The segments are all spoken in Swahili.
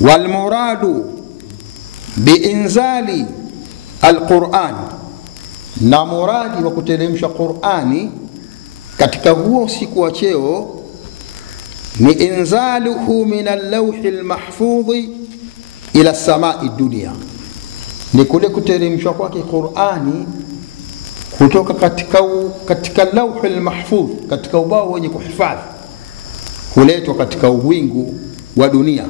wal muradu biinzali alquran, na muradi wa kuteremsha Qur'ani katika huo siku wa cheo ni inzaluhu min al-lawhi al-mahfudh ila samai dunia, ni kule kuteremshwa kwake Qur'ani kutoka katika lawhi al-mahfudh, katika ubao wenye kuhifadhi, kuletwa katika uwingu wa dunia.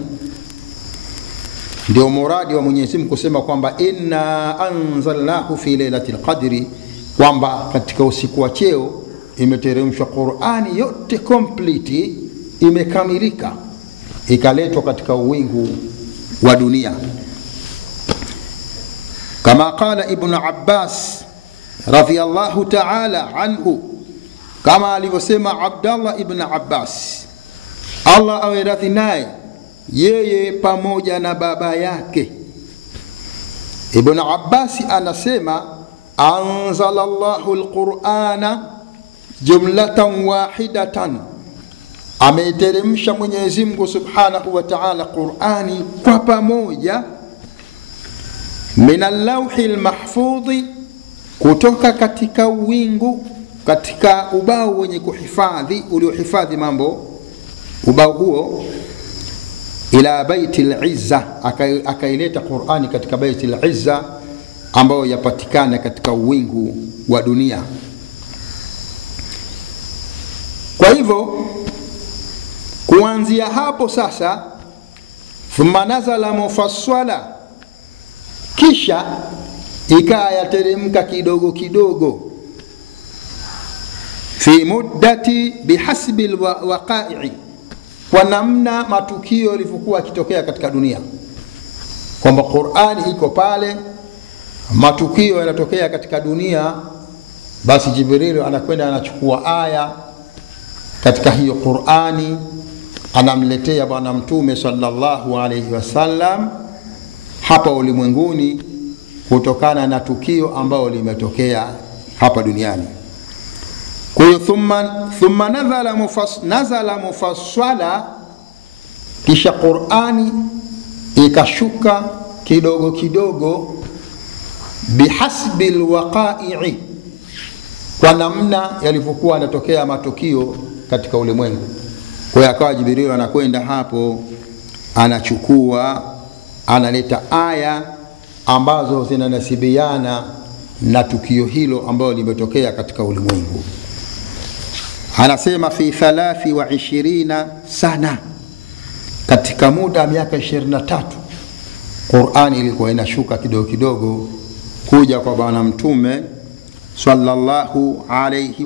Ndio muradi wa Mwenyezi Mungu kusema kwamba inna anzalnahu fi lailatul qadri, kwamba katika usiku wa cheo imeteremshwa Qur'ani yote complete, imekamilika, ikaletwa katika uwingu wa dunia. Kama qala Ibn Abbas radhiyallahu ta'ala anhu, kama alivyosema Abdullah ibn Abbas, Allah awe radhi naye, yeye pamoja na baba yake. Ibn Abbas anasema anzalallahu alqur'ana jumlatan wahidatan, ameteremsha Mwenyezi Mungu Subhanahu wa Ta'ala Qur'ani kwa pamoja, min al-lawhi al-mahfudh, kutoka katika wingu, katika ubao wenye kuhifadhi, uliohifadhi mambo, ubao huo, ila baiti al-izza, akaileta Qur'ani katika baiti al-izza ambao yapatikana katika uwingu wa dunia. Kwa hivyo kuanzia hapo sasa, thumma nazala mufassala, kisha ikayateremka kidogo kidogo, fi muddati bihasbi alwaqa'i, kwa namna matukio yalivyokuwa yakitokea katika dunia, kwamba Qur'ani iko pale, matukio yanatokea katika dunia, basi Jibril anakwenda anachukua aya katika hiyo Qur'ani, anamletea bwana mtume sallallahu alayhi wasallam hapa ulimwenguni, kutokana na tukio ambalo limetokea hapa duniani. Kwa hiyo thumma nazala mufassala, kisha Qur'ani ikashuka kidogo kidogo, bihasbi alwaqa'i, kwa namna yalivyokuwa yanatokea matukio katika ulimwengu. Kwa hiyo akawa Jibril anakwenda hapo, anachukua, analeta aya ambazo zinanasibiana na tukio hilo ambalo limetokea katika ulimwengu. Anasema fi 23 sana, katika muda wa miaka 23 Qur'ani ilikuwa inashuka kidogo kidogo kuja kwa bwana mtume sallallahu alayhi